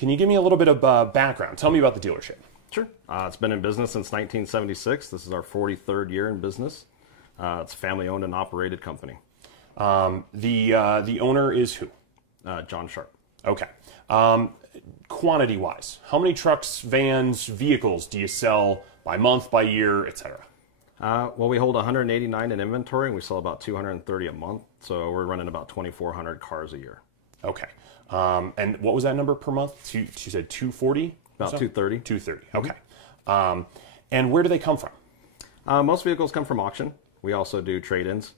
Can you give me a little bit of background? Tell me about the dealership. Sure. It's been in business since 1976. This is our 43rd year in business. It's a family-owned and operated company. The owner is who? John Sharp. Okay. Quantity-wise, how many trucks, vans, vehicles do you sell by month, by year, etc.? Well, we hold 189 in inventory, and we sell about 230 a month. So we're running about 2,400 cars a year. Okay. And what was that number per month? You said 240? About 230. 230. Okay. And where do they come from? Most vehicles come from auction. We also do trade-ins.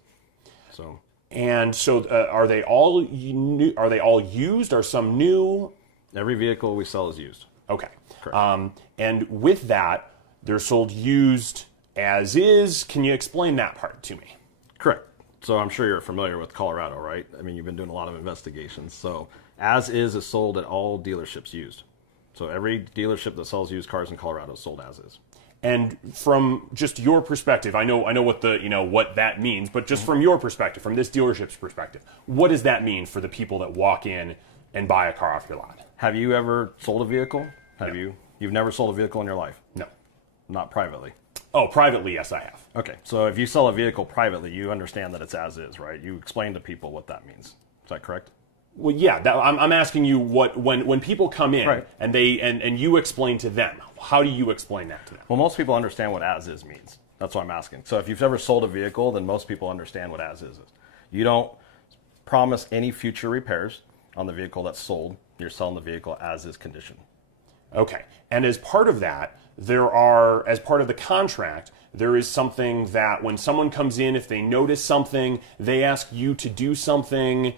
So. And so, are they all new? Are they all used? Are some new? Every vehicle we sell is used. Okay. Correct. And with that, they're sold used as is. Can you explain that part to me? Correct. So I'm sure you're familiar with Colorado, right? I mean, you've been doing a lot of investigations. So as is sold at all dealerships used. So every dealership that sells used cars in Colorado is sold as is. And from just your perspective, I know what what that means, but just from your perspective, from this dealership's perspective, what does that mean for the people that walk in and buy a car off your lot? Have you ever sold a vehicle? No. You've never sold a vehicle in your life? No. Not privately? Oh, privately, yes, I have. Okay, so if you sell a vehicle privately, you understand that it's as is, right? You explain to people what that means. Is that correct? Well, yeah. I'm asking you when people come in right. and you explain to them. How do you explain that to them? Well, most people understand what as is means. That's what I'm asking. So if you've ever sold a vehicle, then most people understand what as is. You don't promise any future repairs on the vehicle that's sold. You're selling the vehicle as is condition. Okay. And as part of that, as part of the contract, there is something that when someone comes in, if they notice something, they ask you to do something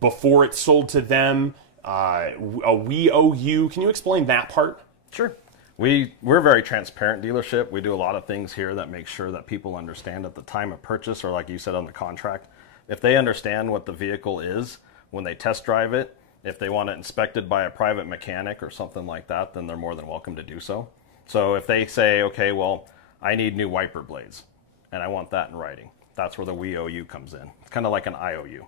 before it's sold to them. We owe you. Can you explain that part? Sure. We're a very transparent dealership. We do a lot of things here that make sure that people understand at the time of purchase, or like you said on the contract, if they understand what the vehicle is when they test drive it, if they want it inspected by a private mechanic or something like that, then they're more than welcome to do so. So if they say, okay, well, I need new wiper blades, and I want that in writing, that's where the we owe you comes in. It's kind of like an IOU.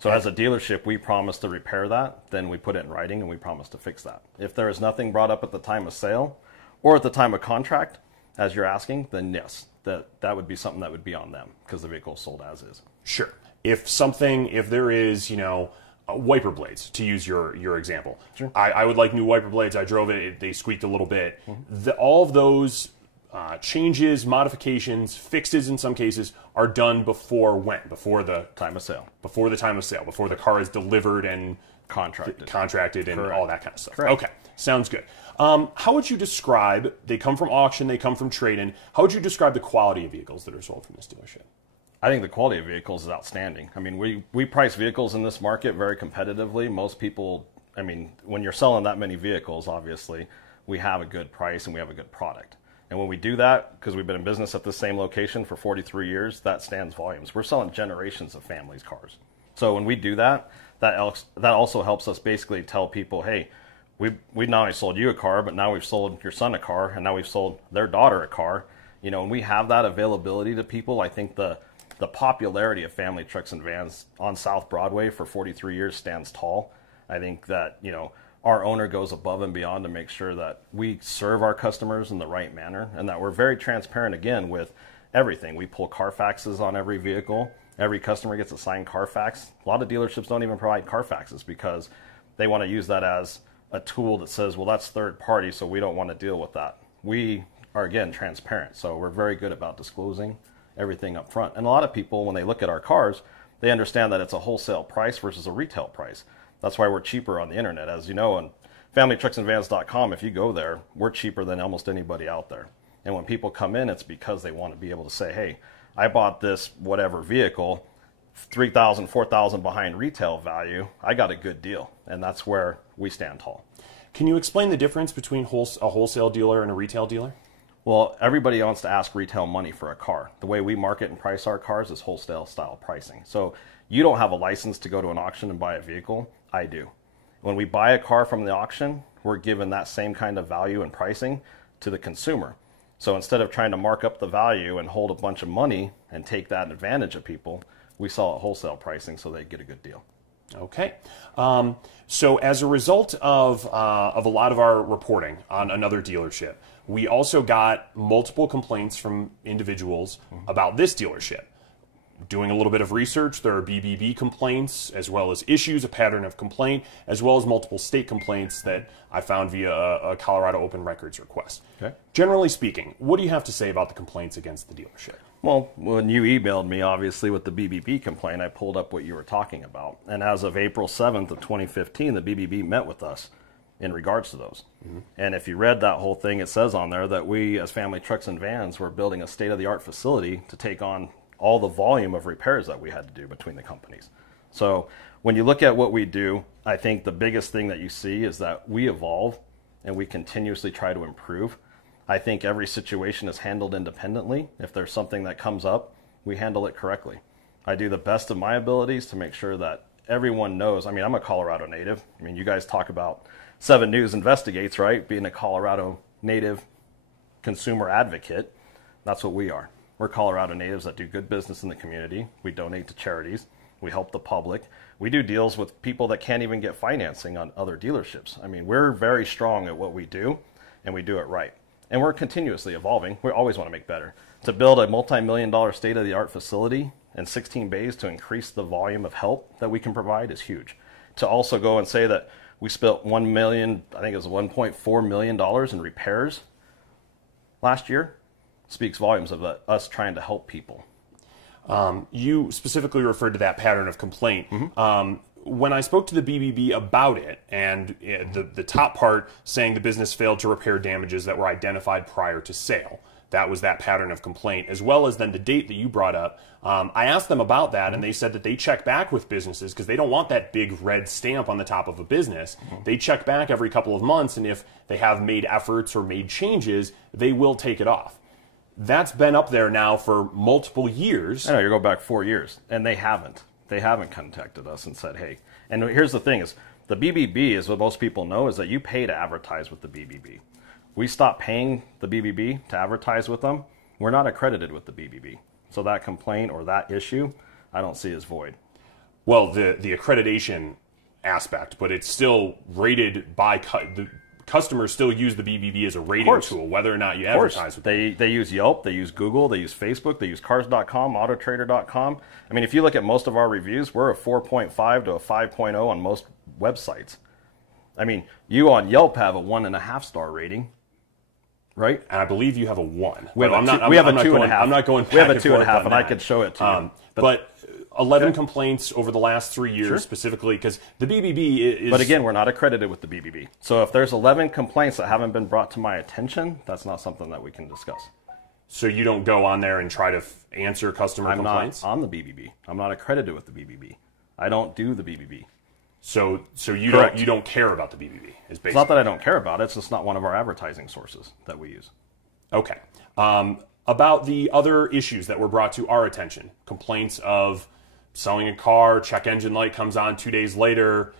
So as a dealership, we promise to repair that, then we put it in writing and we promise to fix that. If there is nothing brought up at the time of sale or at the time of contract, as you're asking, then yes, that would be something that would be on them because the vehicle is sold as is. Sure. If there is, wiper blades, to use your example. Sure. I would like new wiper blades. I drove it. They squeaked a little bit. Mm-hmm. All of those changes, modifications, fixes in some cases are done before when? Before the time of sale. Before the time of sale. Before the car is delivered and contracted and Correct. all that kind of stuff. Correct. Okay. Sounds good. How would you describe, they come from auction, they come from trade-in, how would you describe the quality of vehicles that are sold from this dealership? I think the quality of vehicles is outstanding. I mean, we price vehicles in this market very competitively. Most people, when you're selling that many vehicles, obviously, we have a good price and we have a good product. And when we do that, because we've been in business at the same location for 43 years, that stands volumes. We're selling generations of families' cars. So when we do that, that also helps us basically tell people, hey, we not only sold you a car, but now we've sold your son a car, and now we've sold their daughter a car. And we have that availability to people. I think the popularity of family trucks and vans on South Broadway for 43 years stands tall. I think that, our owner goes above and beyond to make sure that we serve our customers in the right manner and that we're very transparent, again, with everything. We pull Carfaxes on every vehicle. Every customer gets a signed Carfax. A lot of dealerships don't even provide Carfaxes because they want to use that as a tool that says, well, that's third party, so we don't want to deal with that. We are, again, transparent, so we're very good about disclosing everything up front. And a lot of people, when they look at our cars, they understand that it's a wholesale price versus a retail price. That's why we're cheaper on the internet. As you know, on FamilyTrucksAndVans.com, if you go there, we're cheaper than almost anybody out there. And when people come in, it's because they want to be able to say, hey, I bought this whatever vehicle, $3,000, $4,000 behind retail value. I got a good deal. And that's where we stand tall. Can you explain the difference between a wholesale dealer and a retail dealer? Well, everybody wants to ask retail money for a car. The way we market and price our cars is wholesale style pricing. So you don't have a license to go to an auction and buy a vehicle. I do. When we buy a car from the auction, we're given that same kind of value and pricing to the consumer. So instead of trying to mark up the value and hold a bunch of money and take that advantage of people, we sell at wholesale pricing so they get a good deal. Okay. So as a result of a lot of our reporting on another dealership, we also got multiple complaints from individuals about this dealership. Doing a little bit of research, there are BBB complaints, as well as issues, a pattern of complaint, as well as multiple state complaints that I found via a Colorado Open Records request. Okay. Generally speaking, what do you have to say about the complaints against the dealership? Well, when you emailed me, obviously, with the BBB complaint, I pulled up what you were talking about. And as of April 7th of 2015, the BBB met with us in regards to those. And if you read that whole thing, it says on there that we, as Family Trucks and Vans, were building a state-of-the-art facility to take on all the volume of repairs that we had to do between the companies. So when you look at what we do, I think the biggest thing that you see is that we evolve and we continuously try to improve. I think every situation is handled independently. If there's something that comes up, we handle it correctly. I do the best of my abilities to make sure that everyone knows. I mean, I'm a Colorado native. I mean, you guys talk about 7 News Investigates, right? Being a Colorado native consumer advocate, that's what we are. We're Colorado natives that do good business in the community. We donate to charities. We help the public. We do deals with people that can't even get financing on other dealerships. I mean, we're very strong at what we do, and we do it right. And we're continuously evolving. We always want to make better. To build a multi-million-dollar state-of-the-art facility and 16 bays to increase the volume of help that we can provide is huge. To also go and say that we spent $1 million, I think it was $1.4 million in repairs last year, speaks volumes of us trying to help people. You specifically referred to that pattern of complaint. When I spoke to the BBB about it, and the top part saying the business failed to repair damages that were identified prior to sale, that was that pattern of complaint, as well as then the date that you brought up. I asked them about that, and they said that they check back with businesses because they don't want that big red stamp on the top of a business. They check back every couple of months, and if they have made efforts or made changes, they will take it off. That's been up there now for multiple years. I know, you go back 4 years, and they haven't. They haven't contacted us and said, hey. And here's the thing is, the BBB is what most people know is that you pay to advertise with the BBB. We stopped paying the BBB to advertise with them. We're not accredited with the BBB. So that complaint or that issue, I don't see as void. Well, the accreditation aspect, but it's still rated by the customers still use the BBB as a rating tool, whether or not you advertise with them. They use Yelp, they use Google, they use Facebook, they use Cars.com, Autotrader.com. I mean, if you look at most of our reviews, we're a 4.5 to a 5.0 on most websites. I mean, you on Yelp have a 1.5 star rating, right? And I believe you have a 1. We have a 2.5. I'm not going back We have a and forth 2.5, on and that. I could show it to you. But 11 complaints over the last 3 years specifically, because the BBB is... But again, we're not accredited with the BBB. So if there's 11 complaints that haven't been brought to my attention, that's not something that we can discuss. So you don't go on there and try to answer customer complaints? I'm not on the BBB. I'm not accredited with the BBB. I don't do the BBB. So you don't care about the BBB? It's not that I don't care about it. It's just not one of our advertising sources that we use. Okay. About the other issues that were brought to our attention, complaints of selling a car, check engine light comes on 2 days later,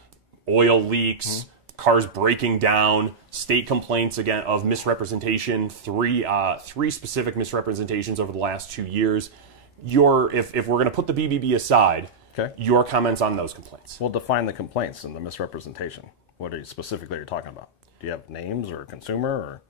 oil leaks, cars breaking down, state complaints again of misrepresentation, three specific misrepresentations over the last 2 years. If we're going to put the BBB aside, your comments on those complaints. We'll define the complaints and the misrepresentation. What are you specifically talking about? Do you have names or consumer or?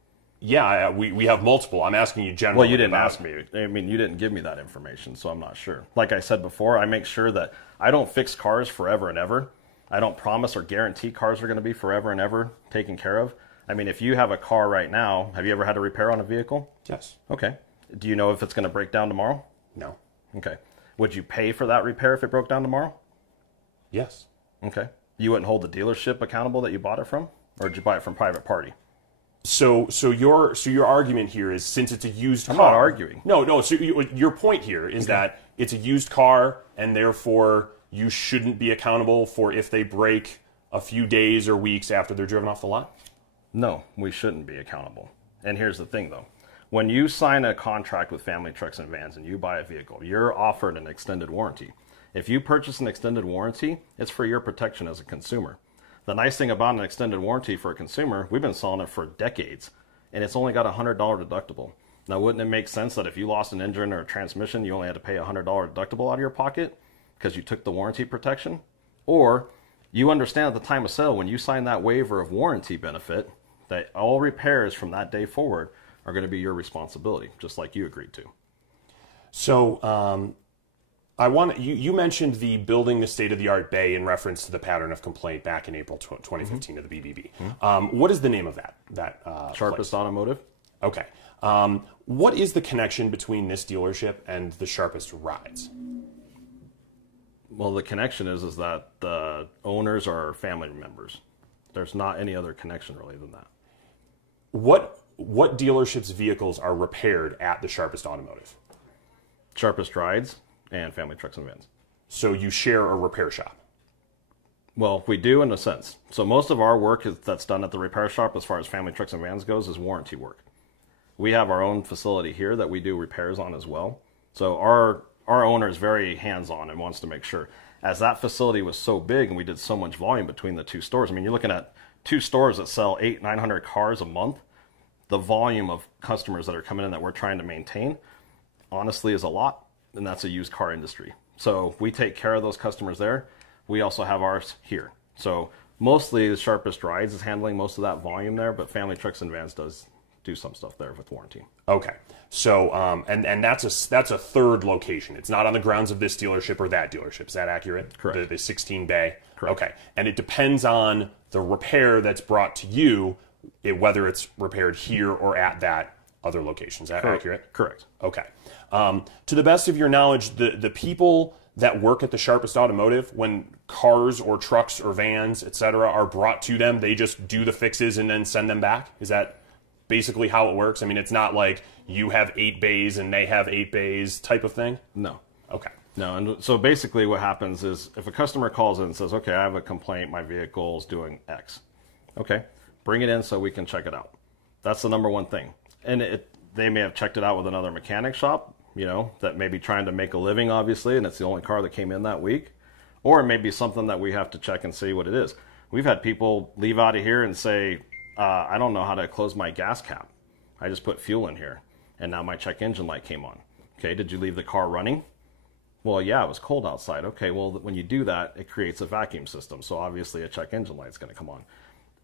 Yeah, we have multiple. I'm asking you generally. Well, you didn't ask me. I mean, you didn't give me that information, so I'm not sure. Like I said before, I make sure that I don't fix cars forever and ever. I don't promise or guarantee cars are going to be forever and ever taken care of. I mean, if you have a car right now, have you ever had a repair on a vehicle? Yes. Okay. Do you know if it's going to break down tomorrow? No. Okay. Would you pay for that repair if it broke down tomorrow? Yes. Okay. You wouldn't hold the dealership accountable that you bought it from? Or did you buy it from private party? So your argument here is, since it's a used car... I'm not arguing. No. So your point here is that it's a used car, and therefore you shouldn't be accountable for if they break a few days or weeks after they're driven off the lot? No, we shouldn't be accountable. And here's the thing, though. When you sign a contract with Family Trucks and Vans and you buy a vehicle, you're offered an extended warranty. If you purchase an extended warranty, it's for your protection as a consumer. The nice thing about an extended warranty for a consumer, we've been selling it for decades, and it's only got a $100 deductible. Now, wouldn't it make sense that if you lost an engine or a transmission, you only had to pay a $100 deductible out of your pocket because you took the warranty protection? Or you understand at the time of sale, when you sign that waiver of warranty benefit, that all repairs from that day forward are going to be your responsibility, just like you agreed to. So you mentioned the building the state-of-the-art bay in reference to the pattern of complaint back in April 2015 of the BBB. What is the name of that Sharpest place? Automotive. Okay. What is the connection between this dealership and the Sharpest Rides? Well, the connection is that the owners are family members. There's not any other connection really than that. What dealership's vehicles are repaired at the Sharpest Automotive? Sharpest Rides and Family Trucks and Vans. So you share a repair shop? Well, we do in a sense. So most of our work that's done at the repair shop as far as Family Trucks and Vans goes is warranty work. We have our own facility here that we do repairs on as well. So our owner is very hands-on and wants to make sure. As that facility was so big and we did so much volume between the two stores, I mean, you're looking at two stores that sell 800-900 cars a month. The volume of customers that are coming in that we're trying to maintain, honestly, is a lot, and that's a used car industry. So we take care of those customers there. We also have ours here. So mostly the Sharpest Rides is handling most of that volume there, but Family Trucks and Vans does do some stuff there with warranty. Okay. So, and that's a third location. It's not on the grounds of this dealership or that dealership. Is that accurate? Correct. The 16 bay? Correct. Okay. And it depends on the repair that's brought to you, whether it's repaired here or at that other location. Is that accurate? Correct. Okay. To the best of your knowledge, the people that work at the Sharpest Automotive, when cars or trucks or vans, etc., are brought to them, they just do the fixes and then send them back? Is that basically how it works? I mean, it's not like you have 8 bays and they have 8 bays type of thing? No. Okay. No, and so basically what happens is if a customer calls in and says, okay, I have a complaint, my vehicle is doing X. Okay, bring it in so we can check it out. That's the number one thing. And they may have checked it out with another mechanic shop, you know, that may be trying to make a living, obviously, and it's the only car that came in that week. Or it may be something that we have to check and see what it is. We've had people leave out of here and say, I don't know how to close my gas cap. I just put fuel in here, and now my check engine light came on. Okay, did you leave the car running? Well, yeah, it was cold outside. Okay, well, when you do that, it creates a vacuum system, so obviously a check engine light is going to come on.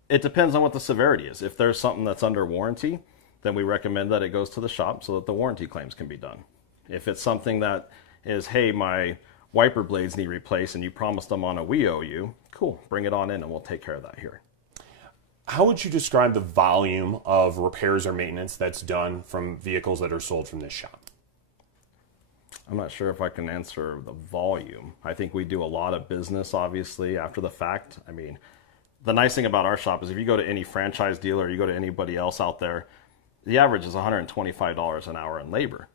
It depends on what the severity is. If there's something that's under warranty, then we recommend that it goes to the shop so that the warranty claims can be done. If it's something that is, hey, my wiper blades need replaced and you promised them on a we owe you, cool, bring it on in and we'll take care of that here. How would you describe the volume of repairs or maintenance that's done from vehicles that are sold from this shop? I'm not sure if I can answer the volume. I think we do a lot of business, obviously, after the fact. I mean, the nice thing about our shop is if you go to any franchise dealer, you go to anybody else out there, the average is $125 an hour in labor.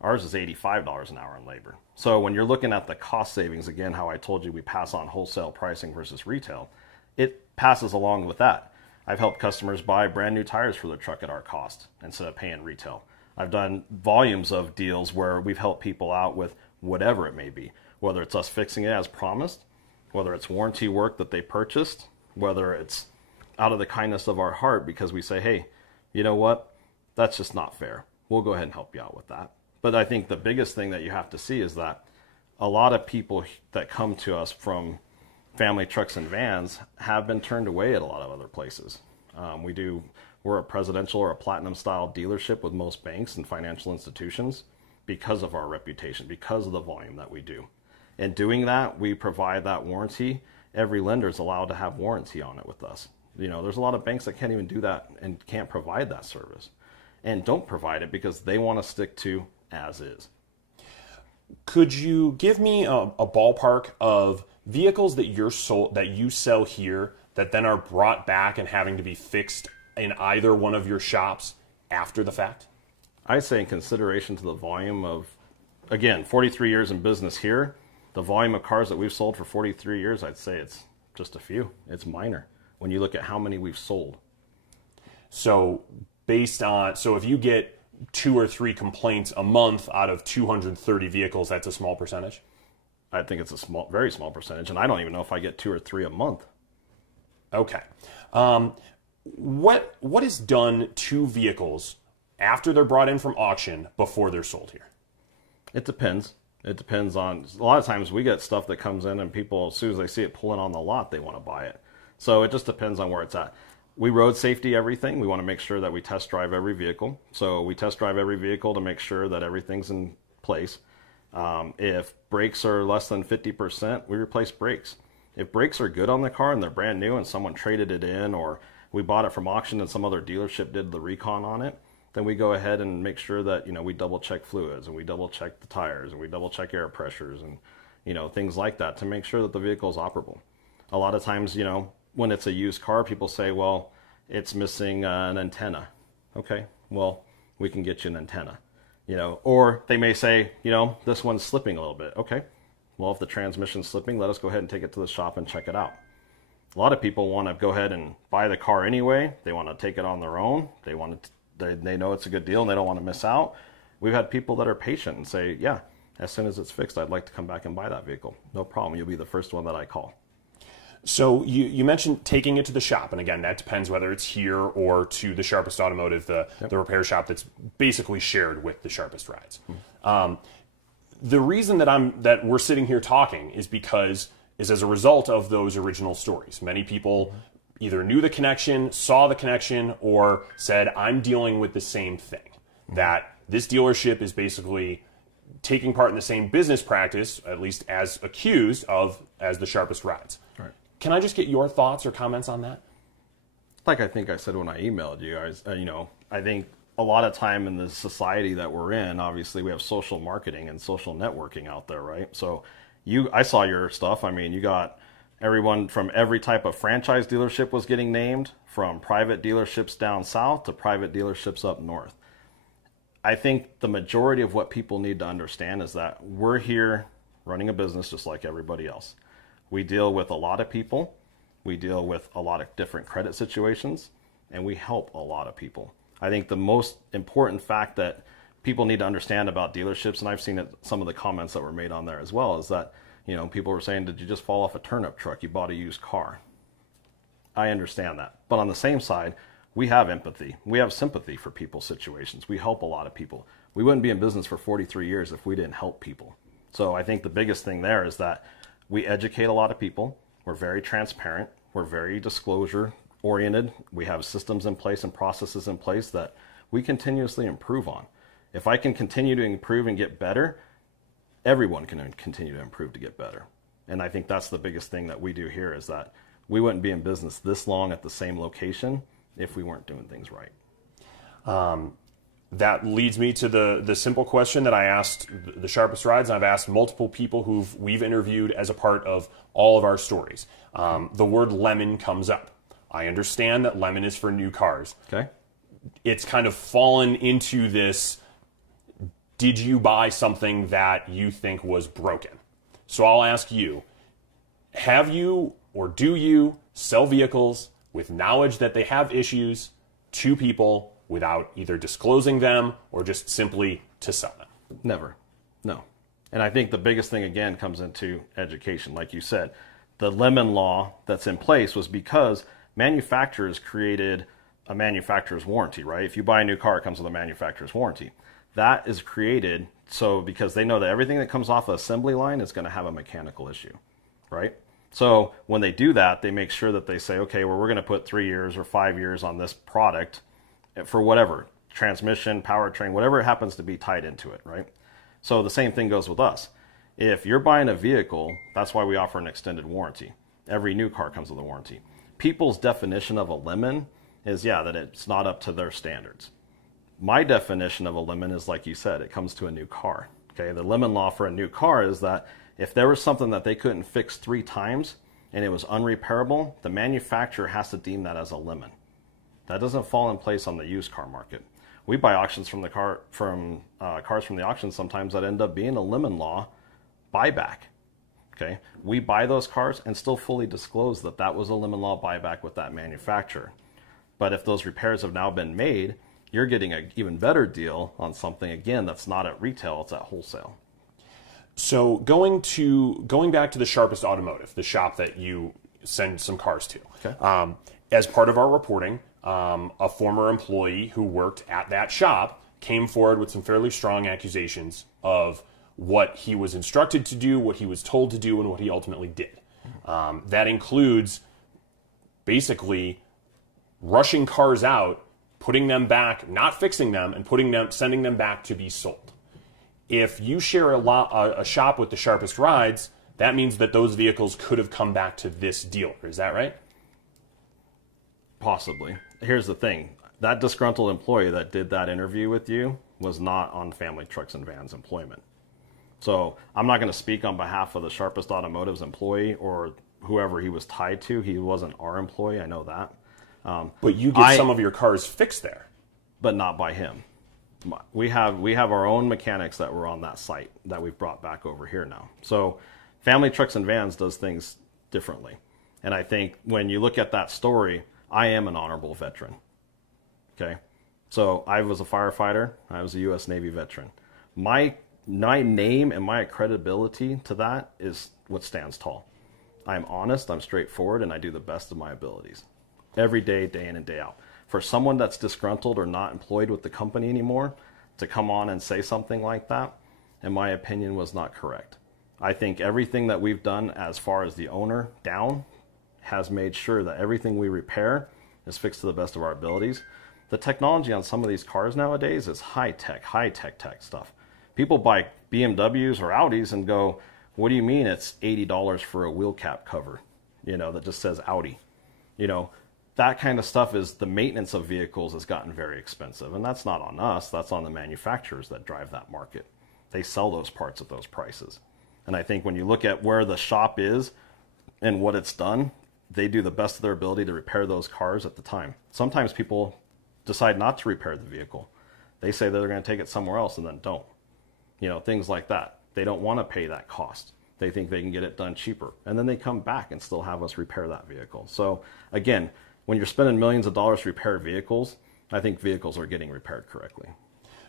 Ours is $85 an hour in labor. So when you're looking at the cost savings, again, how I told you we pass on wholesale pricing versus retail, it passes along with that. I've helped customers buy brand new tires for their truck at our cost instead of paying retail. I've done volumes of deals where we've helped people out with whatever it may be, whether it's us fixing it as promised, whether it's warranty work that they purchased, whether it's out of the kindness of our heart because we say, hey, you know what? That's just not fair. We'll go ahead and help you out with that. But I think the biggest thing that you have to see is that a lot of people that come to us from Family Trucks and Vans have been turned away at a lot of other places. We're a presidential or a platinum style dealership with most banks and financial institutions because of our reputation, because of the volume that we do. In doing that, we provide that warranty. Every lender is allowed to have warranty on it with us. You know, there's a lot of banks that can't even do that and can't provide that service and don't provide it because they want to stick to as is. Could you give me a ballpark of vehicles that you sell here that then are brought back and having to be fixed in either one of your shops after the fact? I say in consideration to the volume of, again, 43 years in business here, the volume of cars that we've sold for 43 years, I'd say it's just a few. It's minor when you look at how many we've sold. So if you get 2 or 3 complaints a month out of 230 vehicles, that's a small percentage? I think it's a very small percentage, and I don't even know if I get 2 or 3 a month. Okay. What is done to vehicles after they're brought in from auction before they're sold here? It depends. It depends on, a lot of times we get stuff that comes in and people, as soon as they see it pulling on the lot, they want to buy it. So it just depends on where it's at. We road safety everything. We want to make sure that we test drive every vehicle. So we test drive every vehicle to make sure that everything's in place. If brakes are less than 50%, we replace brakes. If brakes are good on the car and they're brand new and someone traded it in, or we bought it from auction and some other dealership did the recon on it, then we go ahead and make sure that, we double check fluids and we double check the tires and we double check air pressures and, things like that to make sure that the vehicle is operable. A lot of times, when it's a used car, people say, well, it's missing an antenna. Okay, well, we can get you an antenna, or they may say, this one's slipping a little bit. Okay, well, if the transmission's slipping, let us go ahead and take it to the shop and check it out. A lot of people want to go ahead and buy the car anyway. They want to take it on their own. They know it's a good deal and they don't want to miss out. We've had people that are patient and say, yeah, as soon as it's fixed, I'd like to come back and buy that vehicle. No problem. You'll be the first one that I call. So you mentioned taking it to the shop, and again, that depends whether it's here or to the Sharpest Automotive, the repair shop that's basically shared with the Sharpest Rides. The reason that we're sitting here talking is as a result of those original stories. Many people either knew the connection, saw the connection, or said, I'm dealing with the same thing. That this dealership is basically taking part in the same business practice, at least as accused of, as the Sharpest Rides. Right. Can I just get your thoughts or comments on that? Like I think I said when I emailed you guys, I think a lot of time in the society that we're in, obviously we have social marketing and social networking out there, right? So I saw your stuff. I mean, you got everyone from every type of franchise dealership was getting named, from private dealerships down south to private dealerships up north. I think the majority of what people need to understand is that we're here running a business just like everybody else. We deal with a lot of people, we deal with a lot of different credit situations, and we help a lot of people. I think the most important fact that people need to understand about dealerships, and I've seen it, some of the comments that were made on there as well, is that people were saying, did you just fall off a turnip truck? You bought a used car. I understand that. But on the same side, we have empathy. We have sympathy for people's situations. We help a lot of people. We wouldn't be in business for 43 years if we didn't help people. So I think the biggest thing there is that we educate a lot of people. We're very transparent. We're very disclosure oriented. We have systems in place and processes in place that we continuously improve on. If I can continue to improve and get better, everyone can continue to improve to get better. And I think that's the biggest thing that we do here, is that we wouldn't be in business this long at the same location if we weren't doing things right. That leads me to the simple question that I asked the Sharpest Rides, and I've asked multiple people we've interviewed as a part of all of our stories. The word lemon comes up. I understand that lemon is for new cars. Okay. It's kind of fallen into this, did you buy something that you think was broken? So I'll ask you, have you or do you sell vehicles with knowledge that they have issues to people without either disclosing them or just simply to sell them? Never. No. And I think the biggest thing, again, comes into education. Like you said, the lemon law that's in place was because manufacturers created a manufacturer's warranty, right? If you buy a new car, it comes with a manufacturer's warranty. That is created so because they know that everything that comes off the assembly line is going to have a mechanical issue, right? So when they do that, they make sure that they say, okay, well, we're going to put 3 years or 5 years on this product for whatever, transmission, powertrain, whatever it happens to be tied into it, right? So the same thing goes with us. If you're buying a vehicle, that's why we offer an extended warranty. Every new car comes with a warranty. People's definition of a lemon is, that it's not up to their standards. My definition of a lemon is, like you said, it comes to a new car. Okay, the lemon law for a new car is that if there was something that they couldn't fix 3 times and it was unrepairable, the manufacturer has to deem that as a lemon. That doesn't fall in place on the used car market. We buy auctions from cars from the auction sometimes that end up being a lemon law buyback. Okay, we buy those cars and still fully disclose that that was a lemon law buyback with that manufacturer. But if those repairs have now been made, you're getting an even better deal on something, again, that's not at retail, it's at wholesale. So going back to the Sharpest Automotive, the shop that you send some cars to, okay. As part of our reporting, a former employee who worked at that shop came forward with some fairly strong accusations of what he was instructed to do, what he was told to do, and what he ultimately did. That includes basically rushing cars out, putting them back, not fixing them, and sending them back to be sold. If you share a shop with the Sharpest Rides, that means that those vehicles could have come back to this dealer. Is that right? Possibly. Here's the thing. That disgruntled employee that did that interview with you was not on Family Trucks and Vans employment. So I'm not going to speak on behalf of the Sharpest Automotive's employee or whoever he was tied to. He wasn't our employee. I know that. But you get some of your cars fixed there. But not by him. We have our own mechanics that were on that site that we've brought back over here now. So Family Trucks and Vans does things differently. And I think when you look at that story, I am an honorable veteran. Okay? So I was a firefighter. I was a U.S. Navy veteran. My name and my credibility to that is what stands tall. I'm honest, I'm straightforward, and I do the best of my abilities. Every day, day in and day out. For someone that's disgruntled or not employed with the company anymore to come on and say something like that, in my opinion, was not correct. I think everything that we've done as far as the owner down has made sure that everything we repair is fixed to the best of our abilities. The technology on some of these cars nowadays is high-tech stuff. People buy BMWs or Audis and go, what do you mean it's $80 for a wheel cap cover, that just says Audi? That kind of stuff is the maintenance of vehicles has gotten very expensive. And that's not on us. That's on the manufacturers that drive that market. They sell those parts at those prices. And I think when you look at where the shop is and what it's done, they do the best of their ability to repair those cars at the time. Sometimes people decide not to repair the vehicle. They say they're going to take it somewhere else and then don't. Things like that. They don't want to pay that cost. They think they can get it done cheaper. And then they come back and still have us repair that vehicle. So again, when you're spending millions of dollars to repair vehicles, I think vehicles are getting repaired correctly.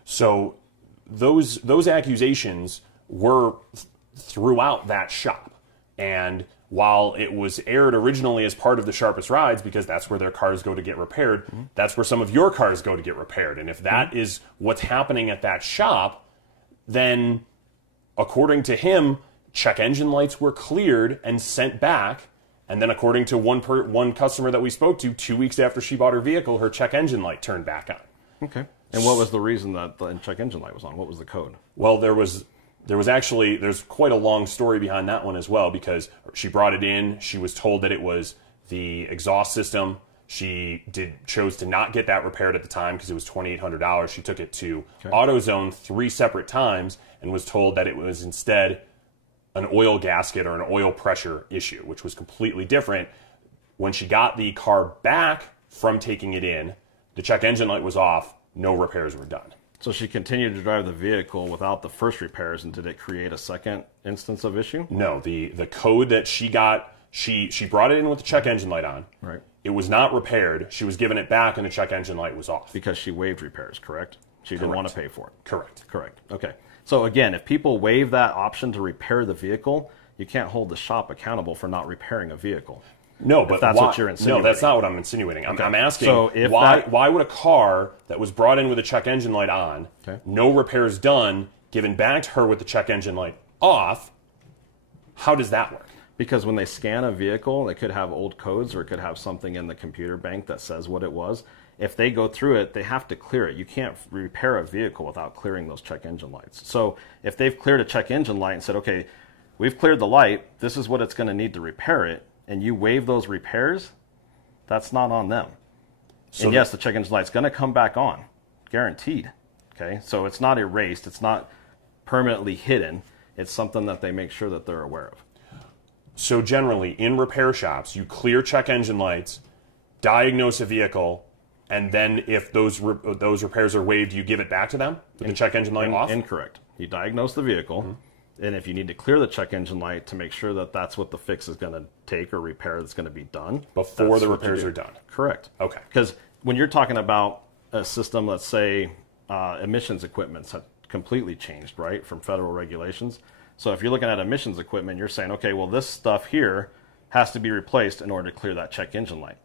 So those accusations were throughout that shop. And while it was aired originally as part of the Sharpest Rides, because that's where their cars go to get repaired, that's where some of your cars go to get repaired. And if that is what's happening at that shop, then according to him, check engine lights were cleared and sent back. And then according to one customer that we spoke to, 2 weeks after she bought her vehicle, her check engine light turned back on. Okay. And what was the reason that the check engine light was on? What was the code? Well, there's quite a long story behind that one as well, because she brought it in. She was told that it was the exhaust system. She chose to not get that repaired at the time because it was $2,800. She took it to AutoZone 3 separate times and was told that it was instead an oil gasket or an oil pressure issue, which was completely different. When she got the car back from taking it in, the check engine light was off. No repairs were done. So she continued to drive the vehicle without the first repairs, and did it create a second instance of issue? No, the code that she got, she brought it in with the check engine light on. Right. It was not repaired. She was given it back, and the check engine light was off. Because she waived repairs, correct? She didn't want to pay for it. Correct. Correct. Okay. So again, if people waive that option to repair the vehicle, you can't hold the shop accountable for not repairing a vehicle. No, but that's what you're insinuating. No, that's not what I'm insinuating. I'm asking, so why would a car that was brought in with a check engine light on, no repairs done, given back to her with the check engine light off, how does that work? Because when they scan a vehicle, it could have old codes or it could have something in the computer bank that says what it was. If they go through it, they have to clear it. You can't repair a vehicle without clearing those check engine lights. So if they've cleared a check engine light and said, okay, we've cleared the light, this is what it's going to need to repair it, and you waive those repairs, that's not on them. So and yes, the check engine light's going to come back on, guaranteed. Okay, so it's not erased, it's not permanently hidden. It's something that they make sure that they're aware of. So generally, in repair shops, you clear check engine lights, diagnose a vehicle, and then if those repairs are waived, you give it back to them with the check engine light off? Incorrect. You diagnose the vehicle, and if you need to clear the check engine light to make sure that that's what the fix is going to take or repair that's going to be done. Before the repairs are done? Correct. Okay. Because when you're talking about a system, let's say emissions equipment's completely changed, right, from federal regulations. So if you're looking at emissions equipment, you're saying, okay, well, this stuff here has to be replaced in order to clear that check engine light.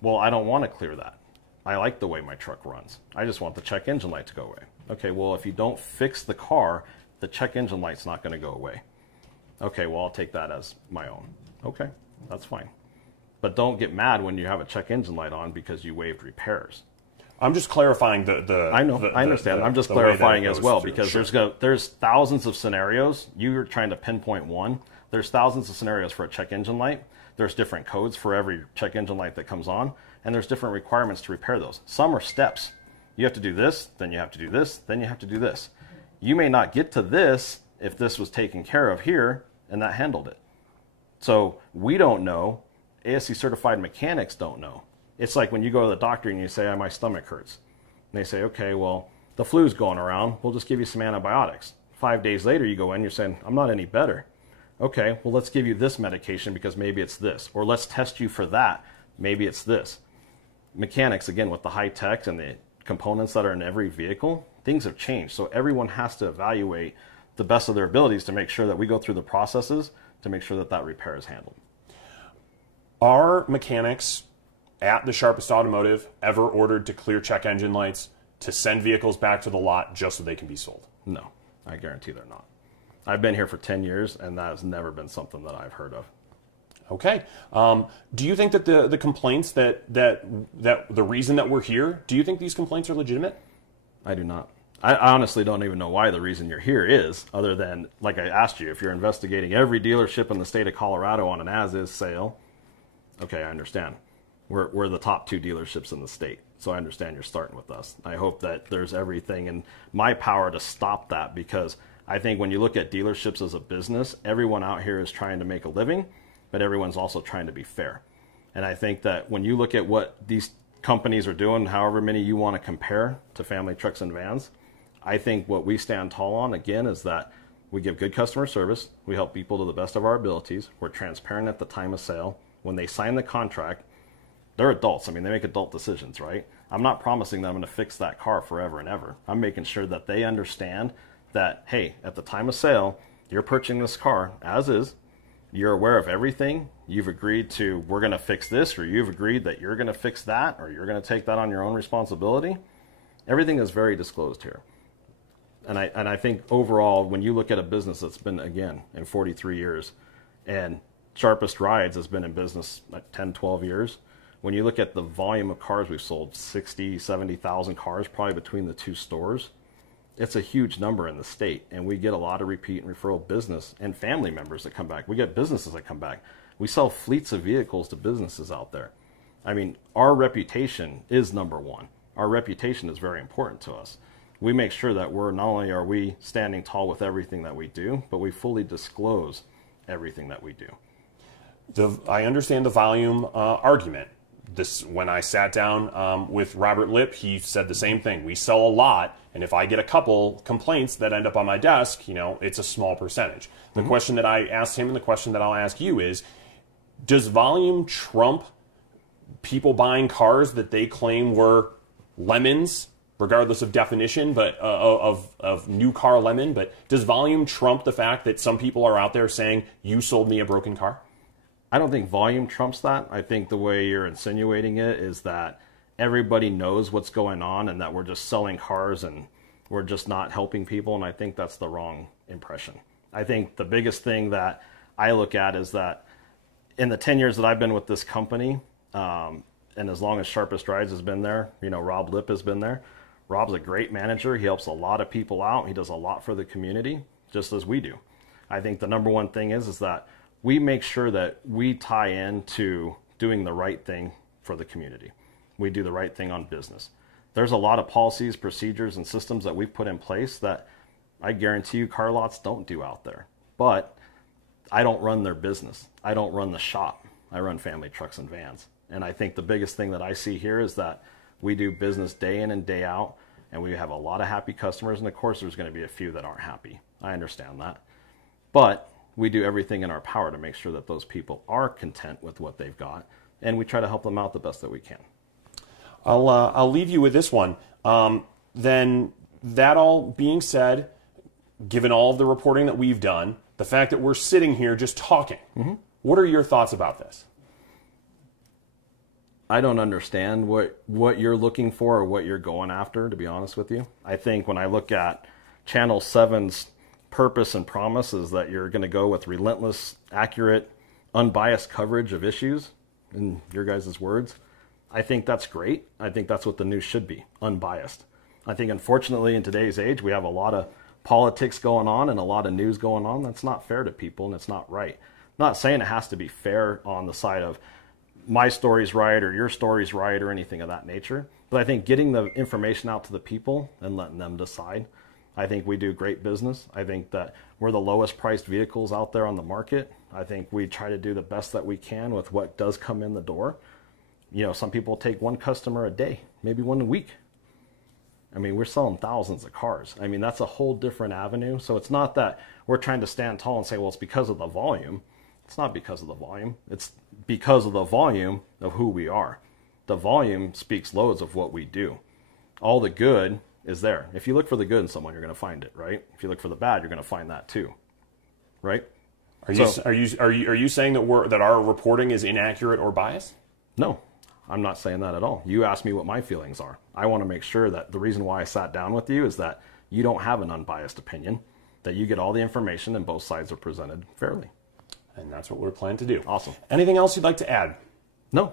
Well, I don't want to clear that. I like the way my truck runs. I just want the check engine light to go away. Okay, well, if you don't fix the car the check engine light's not going to go away. Okay, well, I'll take that as my own. Okay, that's fine. But don't get mad when you have a check engine light on because you waived repairs. I'm just clarifying I know, I understand. I'm just clarifying as well because there's thousands of scenarios. You're trying to pinpoint one. There's thousands of scenarios for a check engine light. There's different codes for every check engine light that comes on, and there's different requirements to repair those. Some are steps. You have to do this, then you have to do this, then you have to do this. You may not get to this if this was taken care of here and that handled it. So we don't know. ASC certified mechanics don't know. It's like when you go to the doctor and you say, my stomach hurts. And they say, okay, well, the flu's going around. We'll just give you some antibiotics. 5 days later, you go in, you're saying, I'm not any better. Okay, well, let's give you this medication because maybe it's this. Or let's test you for that. Maybe it's this. Mechanics, again, with the high tech and the components that are in every vehicle, things have changed. So everyone has to evaluate the best of their abilities to make sure that we go through the processes to make sure that that repair is handled. Are mechanics at the Sharpest Automotive ever ordered to clear check engine lights to send vehicles back to the lot just so they can be sold? No, I guarantee they're not. I've been here for 10 years, and that has never been something that I've heard of. Okay. Do you think that the complaints that the reason that we're here, do you think these complaints are legitimate? I do not. I honestly don't even know why the reason you're here is, other than, like I asked you, if you're investigating every dealership in the state of Colorado on an as-is sale, okay, I understand. We're the top 2 dealerships in the state, so I understand you're starting with us. I hope that there's everything in my power to stop that, because I think when you look at dealerships as a business, everyone out here is trying to make a living, but everyone's also trying to be fair. And I think that when you look at what these companies are doing, however many you want to compare to family trucks and vans, I think what we stand tall on, again, is that we give good customer service. We help people to the best of our abilities. We're transparent at the time of sale. When they sign the contract, they're adults. I mean, they make adult decisions, right? I'm not promising that I'm going to fix that car forever and ever. I'm making sure that they understand that, hey, at the time of sale, you're purchasing this car as is. You're aware of everything. You've agreed to, we're going to fix this, or you've agreed that you're going to fix that, or you're going to take that on your own responsibility. Everything is very disclosed here. And I think overall, when you look at a business that's been, again, in 43 years, and Sharpest Rides has been in business like 10, 12 years, when you look at the volume of cars we've sold, 60, 70,000 cars probably between the 2 stores, it's a huge number in the state. And we get a lot of repeat and referral business and family members that come back. We get businesses that come back. We sell fleets of vehicles to businesses out there. I mean, our reputation is number one. Our reputation is very important to us. We make sure that we're not only are we standing tall with everything that we do, but we fully disclose everything that we do. I understand the volume argument. When I sat down with Robert Lipp, he said the same thing. We sell a lot, and if I get a couple complaints that end up on my desk, it's a small percentage. The question that I asked him and the question that I'll ask you is, does volume trump people buying cars that they claim were lemons, regardless of definition, but of new car lemon? But does volume trump the fact that some people are out there saying, you sold me a broken car? I don't think volume trumps that. I think the way you're insinuating it is that everybody knows what's going on and that we're just selling cars and we're just not helping people, and I think that's the wrong impression. I think the biggest thing that I look at is that in the 10 years that I've been with this company, and as long as Sharpest Rides has been there, Rob Lipp has been there. Rob's a great manager. He helps a lot of people out. He does a lot for the community, just as we do. I think the number one thing is that we make sure that we tie into doing the right thing for the community. We do the right thing on business. There's a lot of policies, procedures, and systems that we've put in place that I guarantee you car lots don't do out there. But I don't run their business. I don't run the shop. I run family trucks and vans. And I think the biggest thing that I see here is that we do business day in and day out, and we have a lot of happy customers. And of course, there's going to be a few that aren't happy. I understand that. But we do everything in our power to make sure that those people are content with what they've got, and we try to help them out the best that we can. I'll leave you with this one. Then that all being said, given all of the reporting that we've done, the fact that we're sitting here just talking, what are your thoughts about this? I don't understand what you're looking for or what you're going after, to be honest with you. I think when I look at Channel 7's purpose and promise is that you're going to go with relentless, accurate, unbiased coverage of issues, in your guys' words, I think that's great. I think that's what the news should be, unbiased. I think unfortunately in today's age, we have a lot of politics going on and a lot of news going on. That's not fair to people and it's not right. I'm not saying it has to be fair on the side of my story's right or your story's right or anything of that nature. But I think getting the information out to the people and letting them decide, I think we do great business. I think that we're the lowest priced vehicles out there on the market. I think we try to do the best that we can with what does come in the door. You know, some people take one customer a day, maybe one a week. I mean, we're selling thousands of cars. I mean, that's a whole different avenue. So it's not that we're trying to stand tall and say, well, it's because of the volume. It's not because of the volume. It's because of the volume of who we are. The volume speaks loads of what we do. All the good is there. If you look for the good in someone, you're going to find it, right? If you look for the bad, you're going to find that too, right? Are you saying that our reporting is inaccurate or biased? No, I'm not saying that at all. You asked me what my feelings are. I want to make sure that the reason why I sat down with you is that you don't have an unbiased opinion, that you get all the information and both sides are presented fairly. And that's what we're planning to do. Awesome. Anything else you'd like to add? No.